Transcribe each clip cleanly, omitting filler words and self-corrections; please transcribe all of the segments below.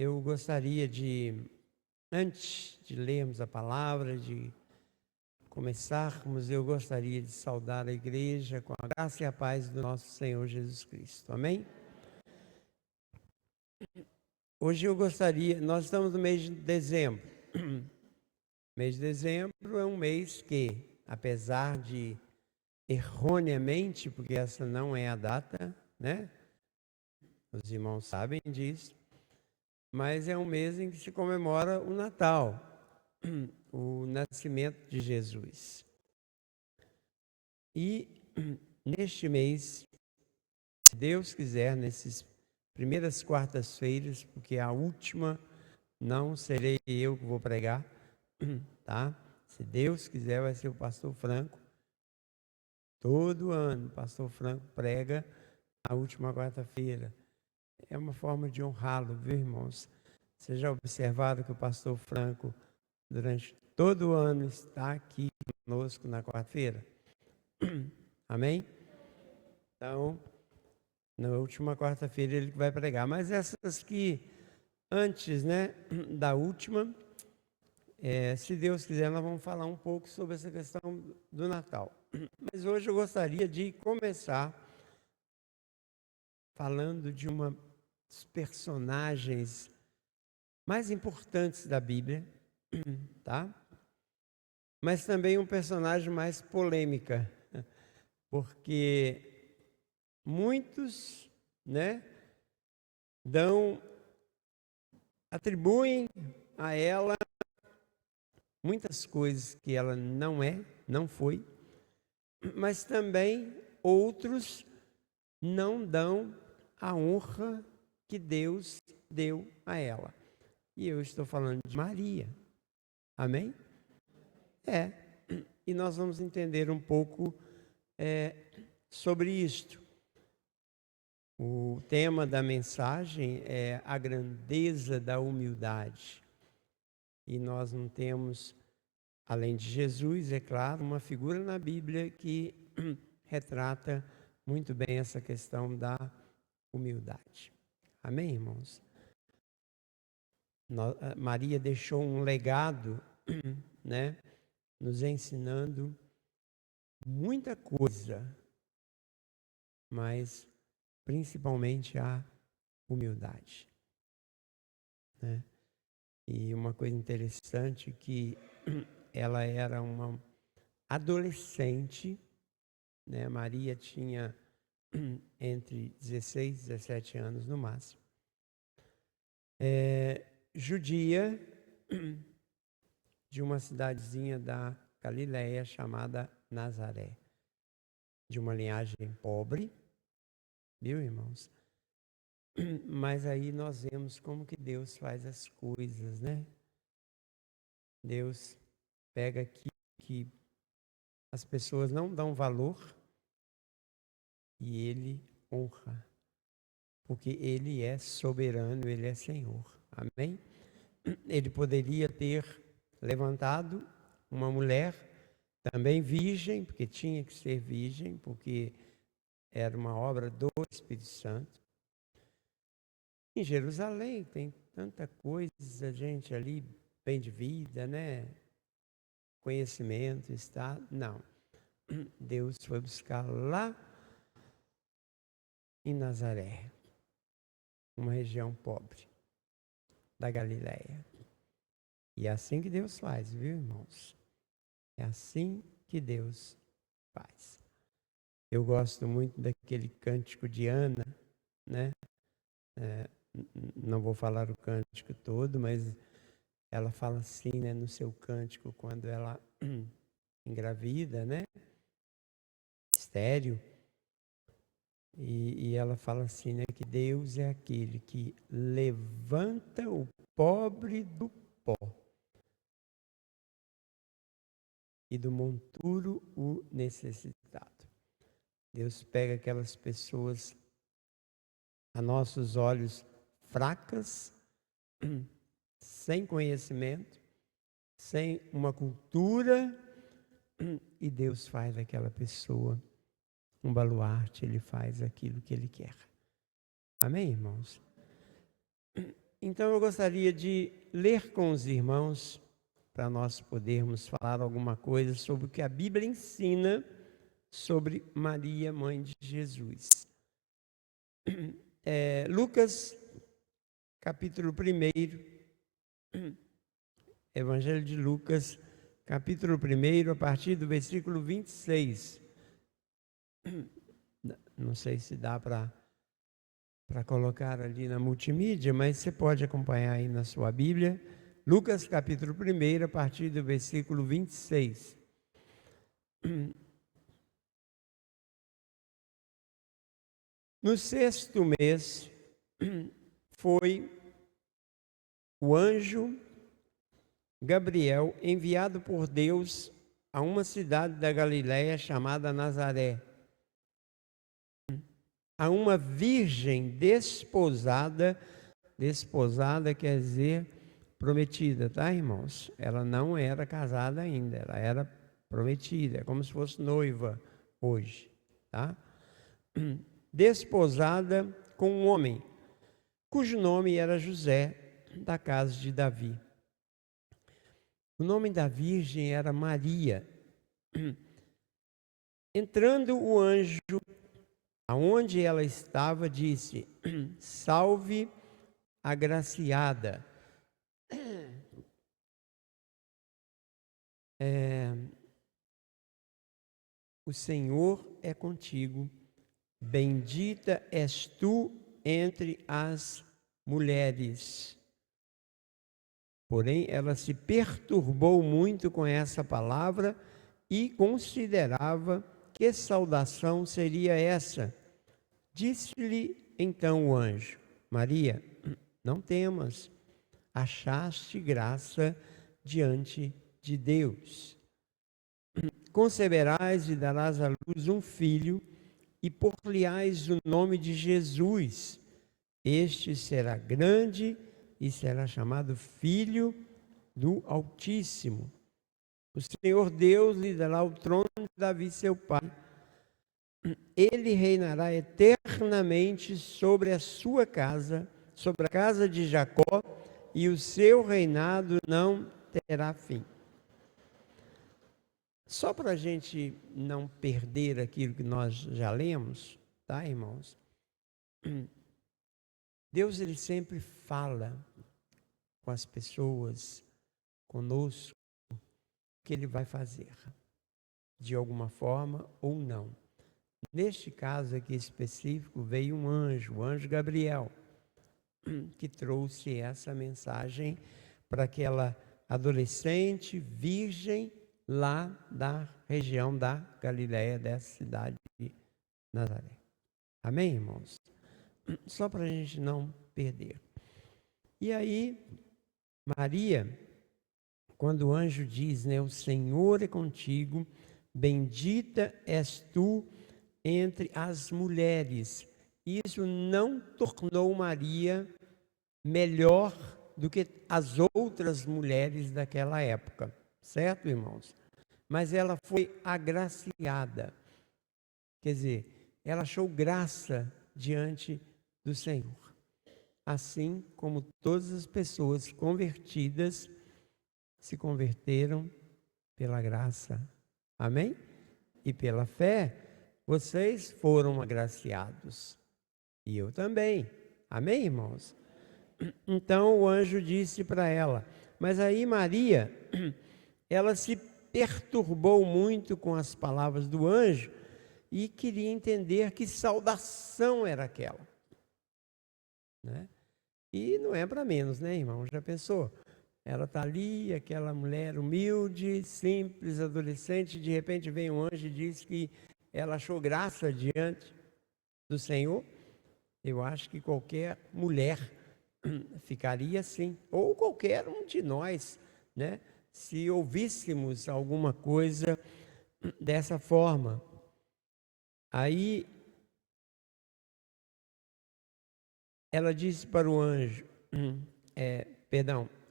Eu gostaria de, antes de lermos a palavra, de começarmos, eu gostaria de saudar a igreja com a graça e a paz do nosso Senhor Jesus Cristo. Amém? Hoje eu gostaria, nós estamos no mês de dezembro. Mês de dezembro é um mês que, apesar de erroneamente, porque essa não é a data, né? Os irmãos sabem disso, mas é um mês em que se comemora o Natal, o nascimento de Jesus. E neste mês, se Deus quiser, nessas primeiras quartas-feiras, porque a última não serei eu que vou pregar, tá? Se Deus quiser, vai ser o pastor Franco. Todo ano, o pastor Franco prega a última quarta-feira. É uma forma de honrá-lo, viu, irmãos? Vocês já observaram que o pastor Franco, durante todo o ano, está aqui conosco na quarta-feira? Amém? Então, na última quarta-feira ele vai pregar. Mas essas que antes, né, da última, se Deus quiser, nós vamos falar um pouco sobre essa questão do Natal. Mas hoje eu gostaria de começar falando de uma dos personagens mais importantes da Bíblia, tá? Mas também um personagem mais polêmica, porque muitos, né, atribuem a ela muitas coisas que ela não foi, mas também outros não dão a honra que Deus deu a ela. E eu estou falando de Maria. Amém? E nós vamos entender um pouco sobre isto. O tema da mensagem é a grandeza da humildade. E nós não temos, além de Jesus, é claro, uma figura na Bíblia que retrata muito bem essa questão da humildade. Amém, irmãos? Maria deixou um legado, né, nos ensinando muita coisa, mas principalmente a humildade, né? E uma coisa interessante que ela era uma adolescente, né? Maria tinha entre 16 e 17 anos no máximo. Judia, de uma cidadezinha da Galileia chamada Nazaré, de uma linhagem pobre, viu, irmãos? Mas aí nós vemos como que Deus faz as coisas, né? Deus pega aquilo que as pessoas não dão valor e Ele honra, porque Ele é soberano, Ele é Senhor. Amém? Ele poderia ter levantado uma mulher também virgem, porque tinha que ser virgem, porque era uma obra do Espírito Santo. Em Jerusalém tem tanta coisa, gente ali, bem de vida, né? Conhecimento, está. Não. Deus foi buscar lá em Nazaré, uma região pobre da Galileia. E é assim que Deus faz, viu, irmãos? É assim que Deus faz. Eu gosto muito daquele cântico de Ana, né? Não vou falar o cântico todo, mas ela fala assim, né, no seu cântico, quando ela engravida, né? Estéril. E ela fala assim, né, que Deus é aquele que levanta o pobre do pó e do monturo o necessitado. Deus pega aquelas pessoas, a nossos olhos, fracas, sem conhecimento, sem uma cultura, e Deus faz daquela pessoa um baluarte, Ele faz aquilo que Ele quer. Amém, irmãos? Então eu gostaria de ler com os irmãos, para nós podermos falar alguma coisa sobre o que a Bíblia ensina sobre Maria, mãe de Jesus. Lucas, capítulo 1, Evangelho de Lucas, capítulo 1, a partir do versículo 26. Não sei se dá para colocar ali na multimídia, mas você pode acompanhar aí na sua Bíblia. Lucas, capítulo 1, a partir do versículo 26. No 6º mês, foi o anjo Gabriel enviado por Deus a uma cidade da Galiléia chamada Nazaré, a uma virgem desposada quer dizer prometida, tá, irmãos? Ela não era casada ainda, ela era prometida, é como se fosse noiva hoje, tá? Desposada com um homem, cujo nome era José, da casa de Davi. O nome da virgem era Maria. Entrando o anjo, aonde ela estava, disse: Salve, agraciada. O Senhor é contigo, bendita és tu entre as mulheres. Porém, ela se perturbou muito com essa palavra e considerava que saudação seria essa. Disse-lhe então o anjo: Maria, não temas, achaste graça diante de Deus. Conceberás e darás à luz um filho, e por-lhe-ás o nome de Jesus. Este será grande e será chamado Filho do Altíssimo. O Senhor Deus lhe dará o trono de Davi, seu pai. Ele reinará eternamente sobre a sua casa, sobre a casa de Jacó, e o seu reinado não terá fim. Só para a gente não perder aquilo que nós já lemos, tá, irmãos? Deus, ele sempre fala com as pessoas, conosco, o que ele vai fazer, de alguma forma ou não. Neste caso aqui específico, veio um anjo, o anjo Gabriel, que trouxe essa mensagem para aquela adolescente virgem lá da região da Galiléia, dessa cidade de Nazaré. Amém, irmãos? Só para a gente não perder. E aí, Maria, quando o anjo diz, né, o Senhor é contigo, bendita és tu entre as mulheres. Isso não tornou Maria melhor do que as outras mulheres daquela época, certo, irmãos? Mas ela foi agraciada, quer dizer, ela achou graça diante do Senhor. Assim como todas as pessoas convertidas se converteram pela graça, amém? E pela fé, vocês foram agraciados. E eu também. Amém, irmãos? Então o anjo disse para ela, mas aí Maria, ela se perturbou muito com as palavras do anjo e queria entender que saudação era aquela, né? E não é para menos, né, irmão? Já pensou? Ela está ali, aquela mulher humilde, simples, adolescente, de repente vem um anjo e diz que ela achou graça diante do Senhor. Eu acho que qualquer mulher ficaria assim, ou qualquer um de nós, né? Se ouvíssemos alguma coisa dessa forma. Aí ela disse para o anjo,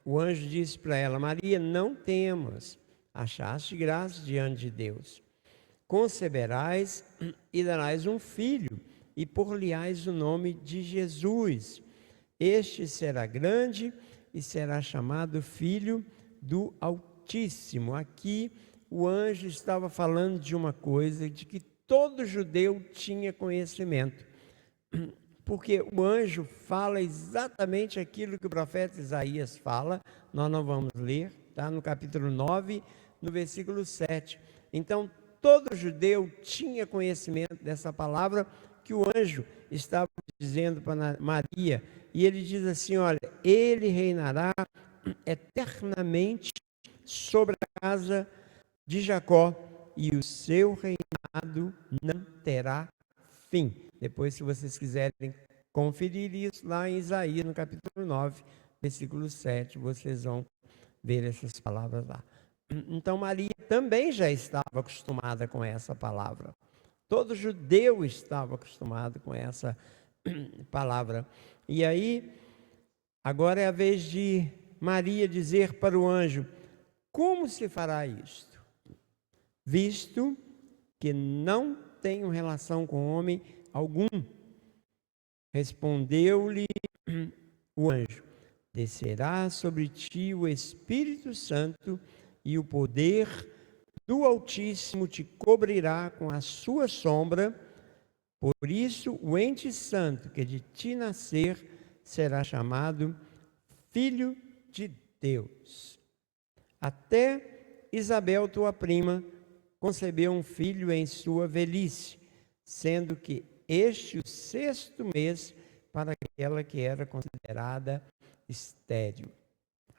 o anjo disse para ela: Maria, não temas, achaste graça diante de Deus. Conceberás e darás um filho, e por-lhe-ás o nome de Jesus. Este será grande e será chamado Filho do Altíssimo. Aqui o anjo estava falando de uma coisa de que todo judeu tinha conhecimento, porque o anjo fala exatamente aquilo que o profeta Isaías fala. Nós não vamos ler, está no capítulo 9, no versículo 7. Então, todo judeu tinha conhecimento dessa palavra que o anjo estava dizendo para Maria. E ele diz assim, olha, ele reinará eternamente sobre a casa de Jacó, e o seu reinado não terá fim. Depois, se vocês quiserem conferir isso lá em Isaías, no capítulo 9, versículo 7, vocês vão ver essas palavras lá. Então, Maria também já estava acostumada com essa palavra. Todo judeu estava acostumado com essa palavra. E aí, agora é a vez de Maria dizer para o anjo: como se fará isto? Visto que não tenho relação com homem algum. Respondeu-lhe o anjo: descerá sobre ti o Espírito Santo, e o poder do Altíssimo te cobrirá com a sua sombra. Por isso, o ente santo que de ti nascer será chamado Filho de Deus. Até Isabel, tua prima, concebeu um filho em sua velhice, sendo que este o 6º mês para aquela que era considerada estéril.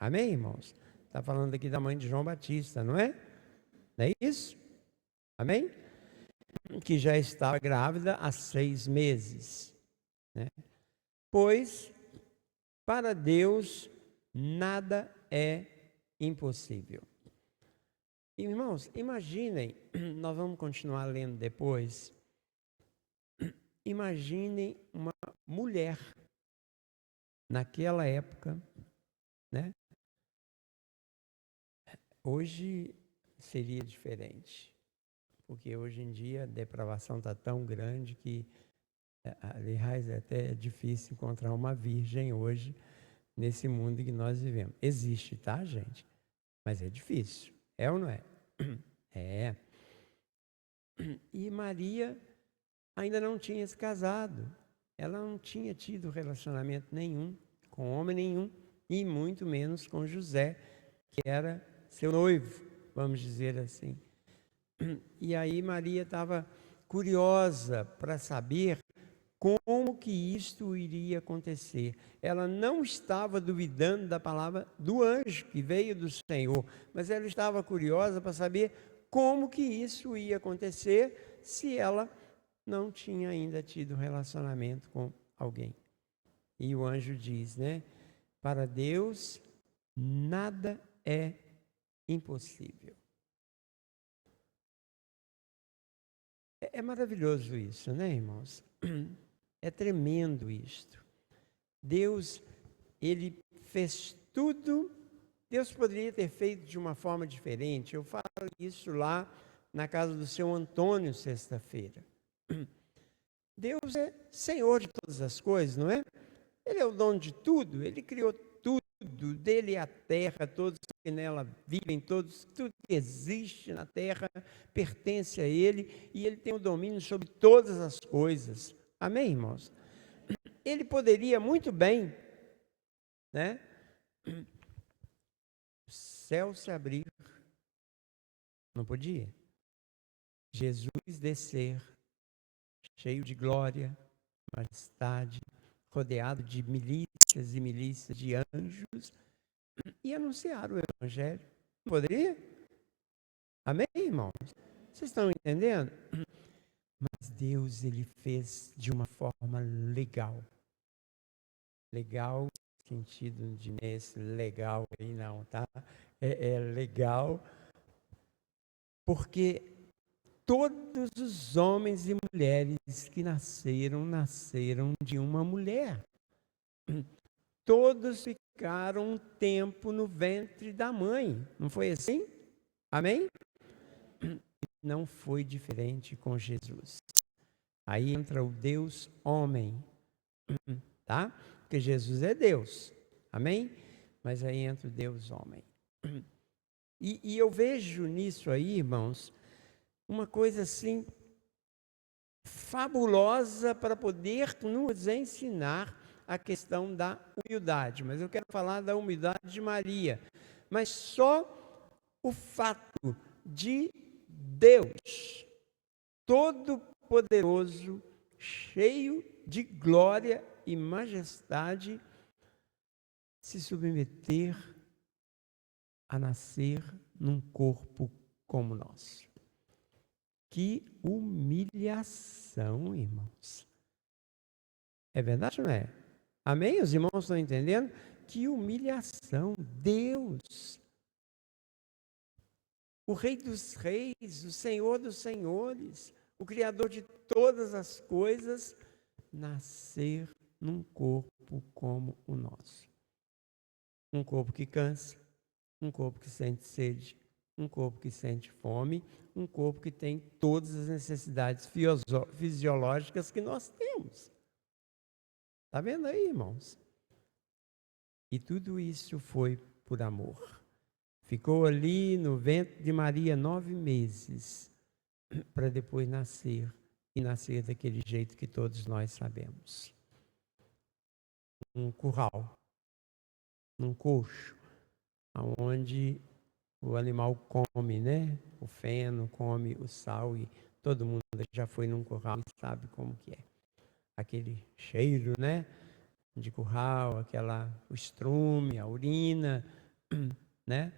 Amém, irmãos? Está falando aqui da mãe de João Batista, não é? Não é isso? Amém? Que já estava grávida há 6 meses. Né? Pois, para Deus, nada é impossível. Irmãos, imaginem, nós vamos continuar lendo depois. Imaginem uma mulher naquela época, né? Hoje seria diferente, porque hoje em dia a depravação está tão grande que, aliás, é até difícil encontrar uma virgem hoje nesse mundo que nós vivemos. Existe, tá, gente? Mas é difícil. É ou não é? É. E Maria ainda não tinha se casado. Ela não tinha tido relacionamento nenhum com homem nenhum, e muito menos com José, que era seu noivo, vamos dizer assim. E aí Maria estava curiosa para saber como que isto iria acontecer. Ela não estava duvidando da palavra do anjo que veio do Senhor, mas ela estava curiosa para saber como que isso ia acontecer se ela não tinha ainda tido relacionamento com alguém. E o anjo diz, né? Para Deus, nada é impossível. É maravilhoso isso, né, irmãos? É tremendo isto. Deus, Ele fez tudo. Deus poderia ter feito de uma forma diferente. Eu falo isso lá na casa do seu Antônio, sexta-feira. Deus é Senhor de todas as coisas, não é? Ele é o dono de tudo, Ele criou tudo, dele é a terra, todos que nela vivem, tudo que existe na terra pertence a Ele, e Ele tem o domínio sobre todas as coisas. Amém, irmãos? Ele poderia muito bem, né? O céu se abrir, não podia? Jesus descer, cheio de glória, majestade, rodeado de milícias e milícias de anjos, e anunciar o Evangelho. Não poderia? Amém, irmãos? Vocês estão entendendo? Mas Deus, Ele fez de uma forma legal. Legal, no sentido de nesse legal aí não, tá? É legal, porque todos os homens e mulheres que nasceram de uma mulher. Todos ficaram um tempo no ventre da mãe. Não foi assim? Amém? Não foi diferente com Jesus. Aí entra o Deus homem, tá? porque Jesus é Deus, amém? Mas aí entra o Deus homem. E eu vejo nisso aí, irmãos, uma coisa assim fabulosa para poder nos ensinar a questão da humildade. Mas eu quero falar da humildade de Maria. Mas só o fato de Deus, todo-poderoso, cheio de glória e majestade, se submeter a nascer num corpo como o nosso. Que humilhação, irmãos. É verdade ou não é? Amém? Os irmãos estão entendendo? Que humilhação. Deus, o Rei dos Reis, o Senhor dos Senhores, o Criador de todas as coisas, nascer num corpo como o nosso. Um corpo que cansa, um corpo que sente sede, um corpo que sente fome, um corpo que tem todas as necessidades fisiológicas que nós temos. Está vendo aí, irmãos? E tudo isso foi por amor. Ficou ali no ventre de Maria 9 meses, para depois nascer, e nascer daquele jeito que todos nós sabemos. Um curral, um coxo, onde o animal come, né? O feno, come o sal, e todo mundo já foi num curral e sabe como que é. Aquele cheiro, né? De curral, o estrume, a urina, né?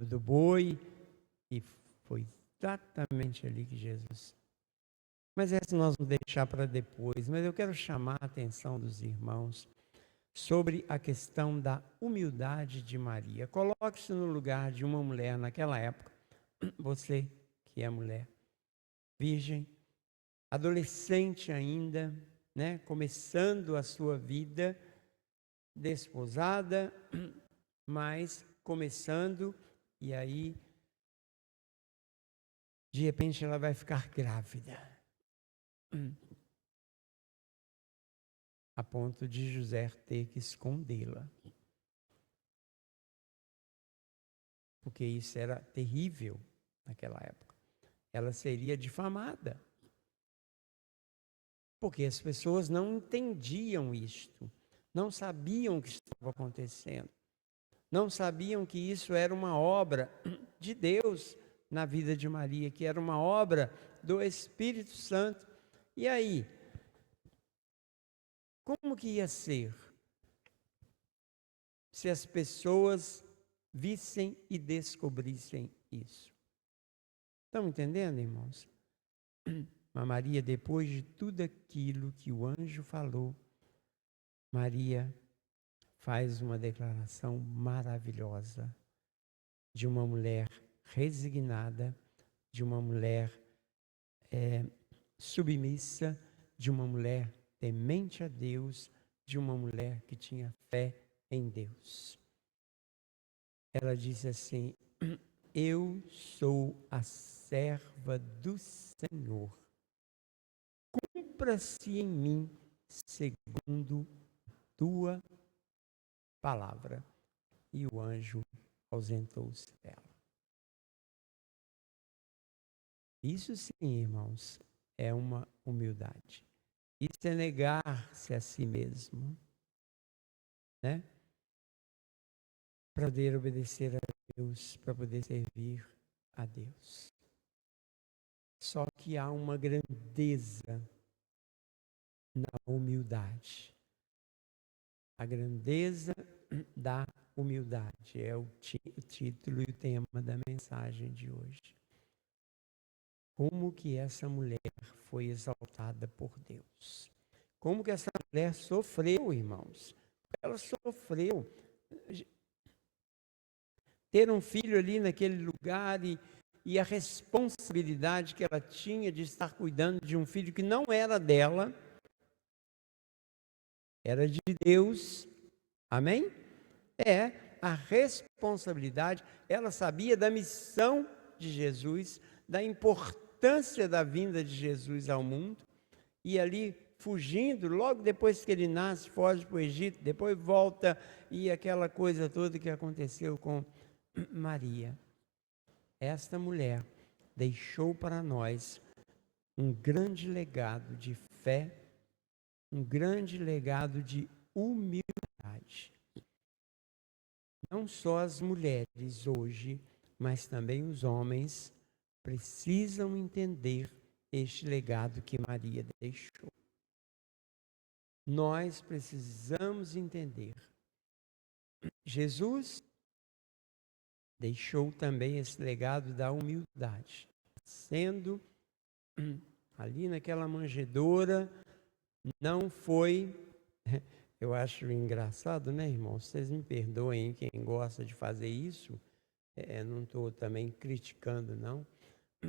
Do boi, e foi exatamente ali que Jesus. Mas essa nós vamos deixar para depois, mas eu quero chamar a atenção dos irmãos sobre a questão da humildade de Maria. Coloque-se no lugar de uma mulher naquela época, você que é mulher, virgem, adolescente ainda, né, começando a sua vida, desposada, mas começando, e aí, de repente, ela vai ficar grávida. A ponto de José ter que escondê-la. Porque isso era terrível naquela época. Ela seria difamada. Porque as pessoas não entendiam isto, não sabiam o que estava acontecendo, não sabiam que isso era uma obra de Deus na vida de Maria, que era uma obra do Espírito Santo. E aí, como que ia ser se as pessoas vissem e descobrissem isso? Estão entendendo, irmãos? Mas Maria, depois de tudo aquilo que o anjo falou, Maria faz uma declaração maravilhosa de uma mulher resignada, de uma mulher submissa, de uma mulher temente a Deus, de uma mulher que tinha fé em Deus. Ela disse assim: eu sou a serva do Senhor. Cumpra-se em mim segundo tua palavra. E o anjo ausentou-se dela. Isso sim, irmãos, é uma humildade. Isso é negar-se a si mesmo, né? Para poder obedecer a Deus, para poder servir a Deus. Só que há uma grandeza na humildade. A grandeza da humildade é o título e o tema da mensagem de hoje. Como que essa mulher foi exaltada por Deus? Como que essa mulher sofreu, irmãos? Ela sofreu. Ter um filho ali naquele lugar e a responsabilidade que ela tinha de estar cuidando de um filho que não era dela, era de Deus. Amém? É a responsabilidade. Ela sabia da missão de Jesus, da importância da vinda de Jesus ao mundo, e ali fugindo, logo depois que ele nasce, foge para o Egito, depois volta, e aquela coisa toda que aconteceu com Maria. Esta mulher deixou para nós um grande legado de fé, um grande legado de humildade. Não só as mulheres hoje, mas também os homens precisam entender este legado que Maria deixou. Nós precisamos entender. Jesus deixou também esse legado da humildade, sendo ali naquela manjedoura, não foi, eu acho engraçado, né, irmãos? Vocês me perdoem quem gosta de fazer isso, não estou também criticando, não,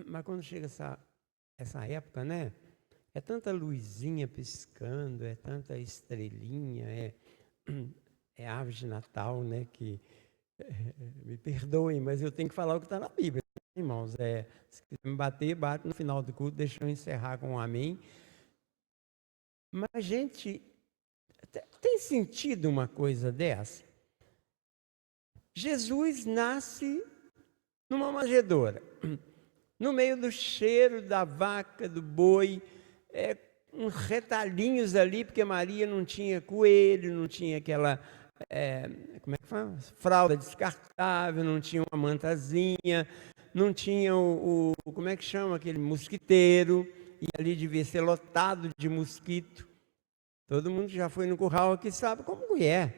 mas quando chega essa época, né, é tanta luzinha piscando, é tanta estrelinha, é árvore de Natal, né, que, me perdoem, mas eu tenho que falar o que está na Bíblia, irmãos. Se quiser me bater, bate no final do culto, deixa eu encerrar com um amém. Mas, gente, tem sentido uma coisa dessa? Jesus nasce numa manjedoura, no meio do cheiro da vaca, do boi, uns retalhinhos ali, porque Maria não tinha coelho, não tinha aquela, como é que fala? Fralda descartável, não tinha uma mantazinha, não tinha como é que chama aquele mosquiteiro, e ali devia ser lotado de mosquito. Todo mundo que já foi no curral aqui sabe como é,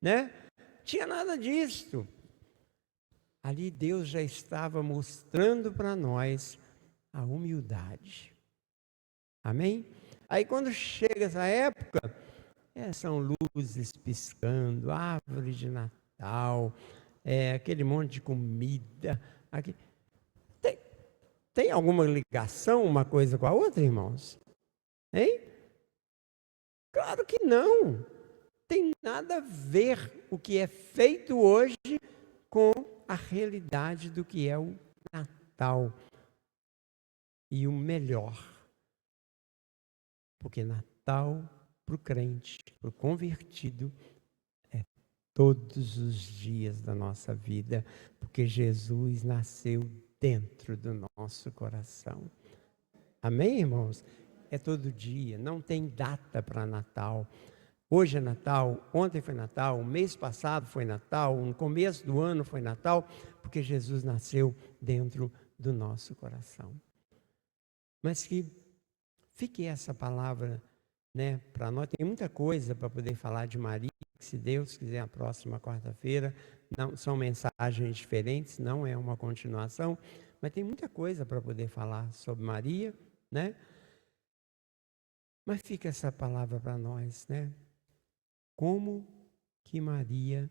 né? Tinha nada disso. Ali Deus já estava mostrando para nós a humildade. Amém? Aí quando chega essa época, são luzes piscando, árvore de Natal, aquele monte de comida. Tem alguma ligação uma coisa com a outra, irmãos? Hein? Claro que não. Tem nada a ver o que é feito hoje com a realidade do que é o Natal. E o melhor. Porque Natal, para o crente, para o convertido, é todos os dias da nossa vida, porque Jesus nasceu dentro do nosso coração. Amém, irmãos? É todo dia, não tem data para Natal. Hoje é Natal, ontem foi Natal, o mês passado foi Natal, no começo do ano foi Natal, porque Jesus nasceu dentro do nosso coração. Mas que fique essa palavra, né, para nós. Tem muita coisa para poder falar de Maria, que se Deus quiser, a próxima quarta-feira, não são mensagens diferentes, não é uma continuação, mas tem muita coisa para poder falar sobre Maria, né? Mas fica essa palavra para nós, né? Como que Maria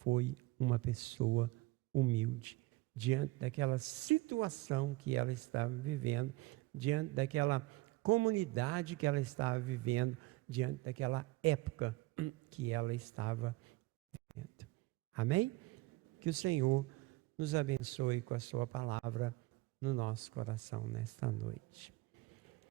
foi uma pessoa humilde diante daquela situação que ela estava vivendo, diante daquela comunidade que ela estava vivendo, diante daquela época que ela estava vivendo. Amém? Que o Senhor nos abençoe com a sua palavra no nosso coração nesta noite.